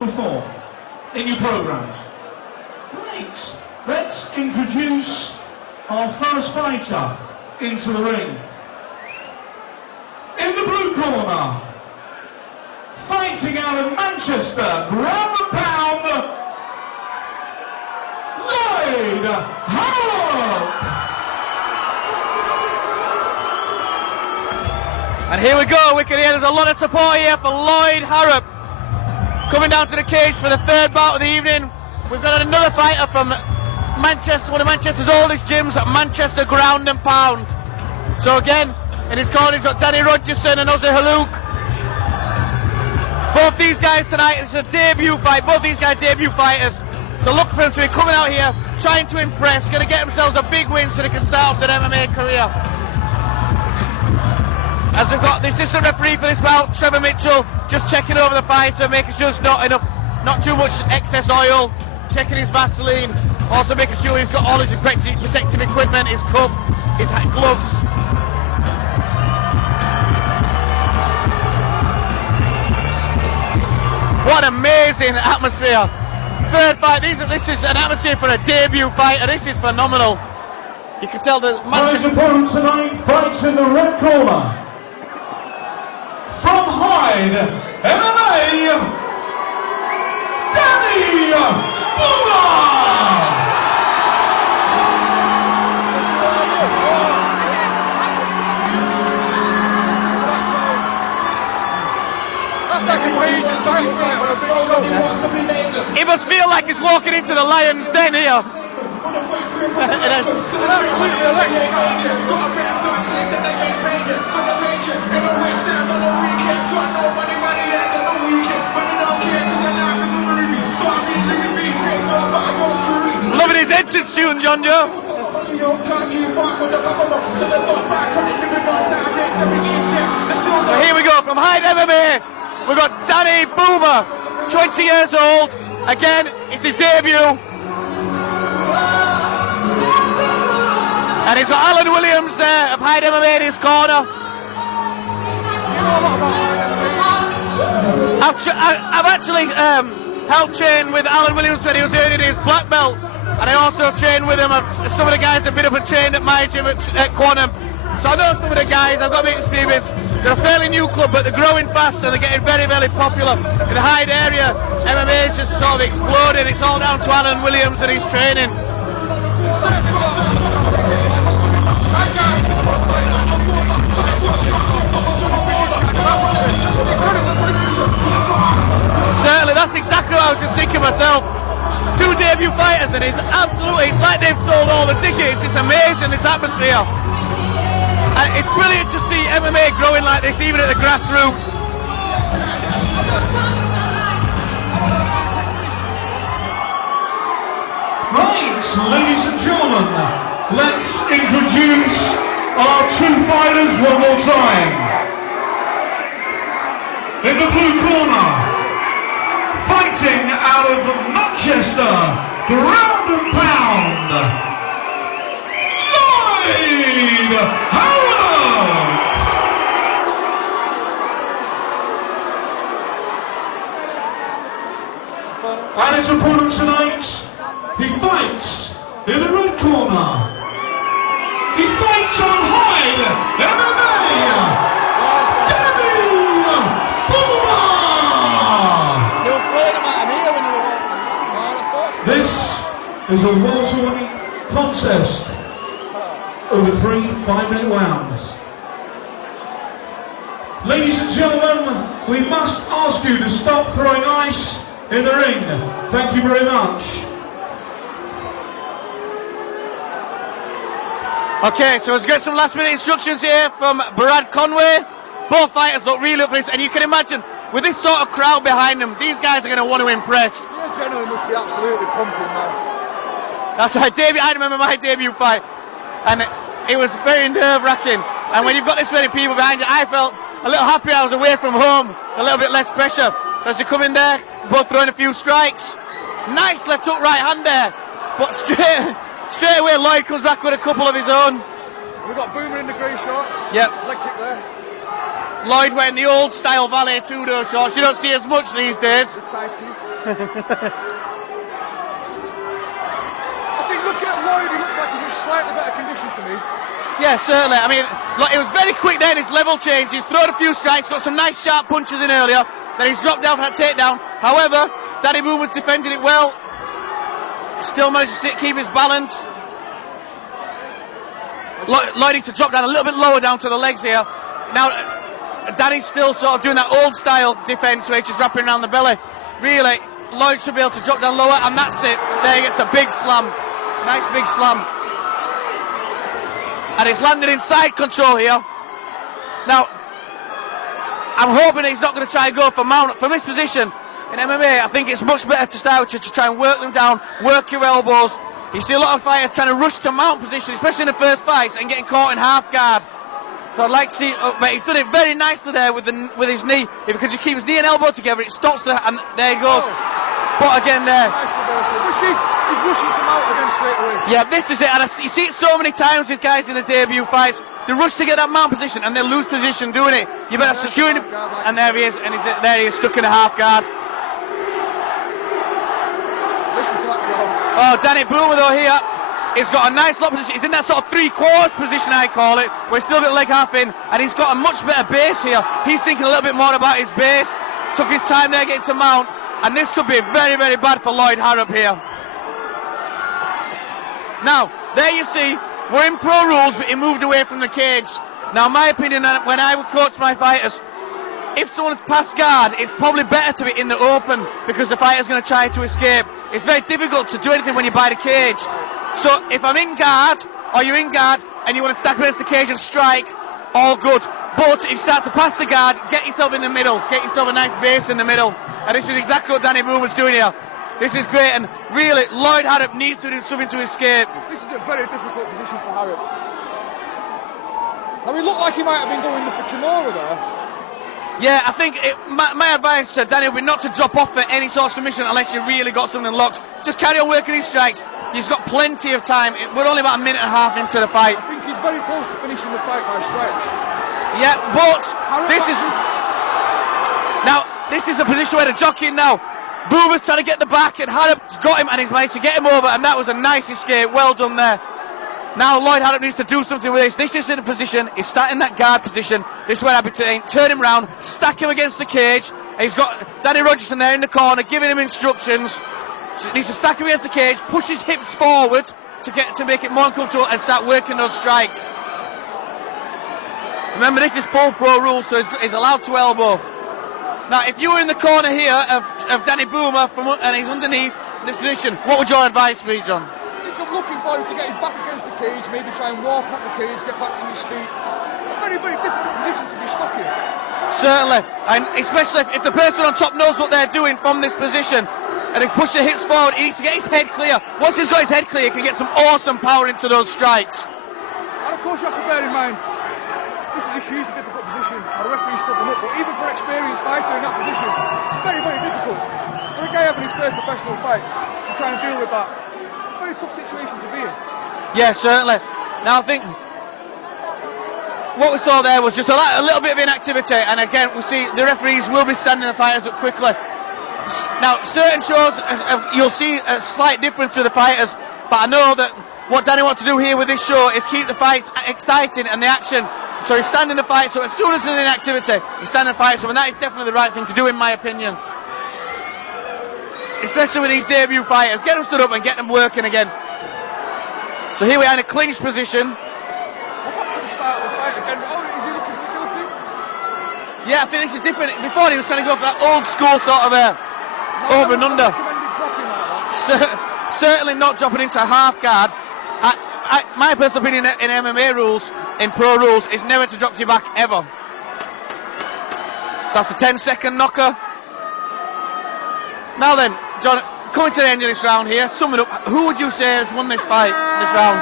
before in your programs. Right, let's introduce our first fighter into the ring. In the blue corner, fighting out of Manchester, ground and pound, Lloyd Harrop. And here we go, we can hear there's a lot of support here for Lloyd Harrop. Coming down to the cage for the third bout of the evening. We've got another fighter from Manchester, one of Manchester's oldest gyms, Manchester Ground and Pound. So again, in his corner he's got Danny Rogerson and Ozzy Haluk. Both these guys tonight, it's a debut fight, both these guys debut fighters. So look for them to be coming out here, trying to impress, going to get themselves a big win so they can start off their MMA career. As we've got the assistant referee for this bout, Trevor Mitchell, just checking over the fighter, making sure it's not too much excess oil, checking his Vaseline, also making sure he's got all his protective equipment, his cup, his gloves. What an amazing atmosphere. Third fight, this is an atmosphere for a debut fighter, this is phenomenal. You can tell the Manchester opponent tonight fights in the red corner. From Hyde, MMA, Danny Boomer! He must feel like he's walking into the lion's den here. Loving his entrance tune, John Joe. So here we go from Hyde MMA. We've got Danny Boomer, 20 years old. Again, it's his debut. And he's got Alan Williams there of Hyde MMA in his corner. I've actually helped train with Alan Williams when he was earning his black belt. And I also trained with him. Some of the guys have been up and trained at my gym at Quantum. So I know some of the guys, I've got a bit of experience. They're a fairly new club, but they're growing fast and they're getting very, very popular. In the Hyde area, MMA is just sort of exploding. It's all down to Alan Williams and his training. Certainly, that's exactly what I was just thinking myself. Two debut fighters, and it's like they've sold all the tickets. It's amazing, this atmosphere. And it's brilliant to see MMA growing like this, even at the grassroots. Right, ladies and gentlemen, let's introduce our two fighters one more time. In the blue corner, fighting out of Manchester, ground and pound, Lloyd Harrop. And his opponent tonight, he fights in the red corner. He fights on Hyde MMA. This is a welterweight contest over 3 5-minute rounds. Ladies and gentlemen, we must ask you to stop throwing ice in the ring. Thank you very much. Okay, so let's get some last minute instructions here from Brad Conway. Both fighters look really up for this, and you can imagine, with this sort of crowd behind them, these guys are going to want to impress. Yeah, generally must be absolutely pumping, man. That's right, I remember my debut fight, and it was very nerve-wracking. And when you've got this many people behind you, I felt a little happy I was away from home, a little bit less pressure. As you come in there, both throwing a few strikes. Nice left hook right hand there, but straight away Lloyd comes back with a couple of his own. We've got Boomer in the grey shorts. Yep. Leg kick there. Lloyd wearing the old style Valet Tudor shorts. You don't see as much these days. The tighties. I think looking at Lloyd, he looks like he's in slightly better condition to me. Yeah, certainly. I mean, look, it was very quick then, his level change. He's thrown a few strikes, got some nice sharp punches in earlier. Then he's dropped down for that takedown. However, Danny Boom was defending it well. Still managed to keep his balance. Lloyd needs to drop down a little bit lower down to the legs here. Now, Danny's still sort of doing that old style defence where he's just wrapping around the belly. Really, Lloyd should be able to drop down lower, and that's it. There he gets a big slam. Nice big slam. And he's landed in side control here. Now, I'm hoping he's not going to try and go for mount. From this position in MMA, I think it's much better to start with to try and work them down, work your elbows. You see a lot of fighters trying to rush to mount position, especially in the first fights, and getting caught in half guard. So I'd like to see, but he's done it very nicely there with his knee. Because you keep his knee and elbow together, it stops and there he goes. But again there. Nice reversal. He's rushing some out again straight away. Yeah, this is it. And you see it so many times with guys in the debut fights. They rush to get that mount position and they lose position doing it. You better secure him. And there he is. And there he is, stuck in a half guard. Listen to that girl. Oh, Danny Boomer though here. He's got a nice lock position. He's in that sort of 3/4 position, I call it, where he's still got the leg half in, and he's got a much better base here. He's thinking a little bit more about his base. Took his time there getting to mount, and this could be very, very bad for Lloyd Harrop here. Now, there you see, we're in pro rules, but he moved away from the cage. Now, my opinion, when I would coach my fighters, if someone's past guard, it's probably better to be in the open because the fighter's going to try to escape. It's very difficult to do anything when you're by the cage. So if I'm in guard, or you're in guard, and you want to stack against the cage and strike, all good. But if you start to pass the guard, get yourself in the middle, get yourself a nice base in the middle. And this is exactly what Danny Boom was doing here. This is great, and really, Lloyd Harrop needs to do something to escape. This is a very difficult position for Harrop. Now, he looked like he might have been going for Kimura there. Yeah, I think my advice to Danny would be not to drop off for any sort of submission unless you really got something locked. Just carry on working his strikes. He's got plenty of time. We're only about a minute and a half into the fight. I think he's very close to finishing the fight by strikes. Yeah, but this is a position where the jockeying now. Boomer's trying to get the back, and Harrop's got him, and he's managed to get him over, and that was a nice escape. Well done there. Now Lloyd Harrop needs to do something with this. This is in a position. He's starting that guard position. This is where I'd be turn him round, stack him against the cage. And he's got Danny Rogerson there in the corner, giving him instructions. So he needs to stack him against the cage, push his hips forward to make it more uncomfortable, and start working those strikes. Remember, this is full pro rules, so he's allowed to elbow. Now, if you were in the corner here of Danny Boomer and he's underneath this position, what would your advice be, John? I think I'm looking for him to get his back against the cage, maybe try and walk up the cage, get back to his feet. A very, very difficult position to be stuck in. Certainly, and especially if the person on top knows what they're doing from this position, and they push their hips forward, he needs to get his head clear. Once he's got his head clear, he can get some awesome power into those strikes. And of course, you have to bear in mind, this is a hugely difficult position. Our referee stood them up, but even for an experienced fighter in that position, it's very, very difficult. For a guy having his first professional fight, to try and deal with that, very tough situation to be in. Yeah, certainly. Now I think what we saw there was just a little bit of inactivity, and again we see the referees will be standing the fighters up quickly. Now certain shows you'll see a slight difference with the fighters, but I know that what Danny wants to do here with this show is keep the fights exciting and the action. So he's standing the fight, so as soon as there's inactivity, he's standing the fight, so and that is definitely the right thing to do in my opinion. Especially with these debut fighters, get them stood up and get them working again. So here we are in a clinch position. Well, back to the start of the fight again. Oh, is he looking for guillotine? Yeah, I think this is different. Before he was trying to go for that old school sort of over and under. Certainly not dropping into a half guard. My personal opinion in MMA rules, in pro rules, is never to drop to your back ever. So that's a 10-second knocker. Now then, John, coming to the end of this round here, summing up, who would you say has won this fight, this round?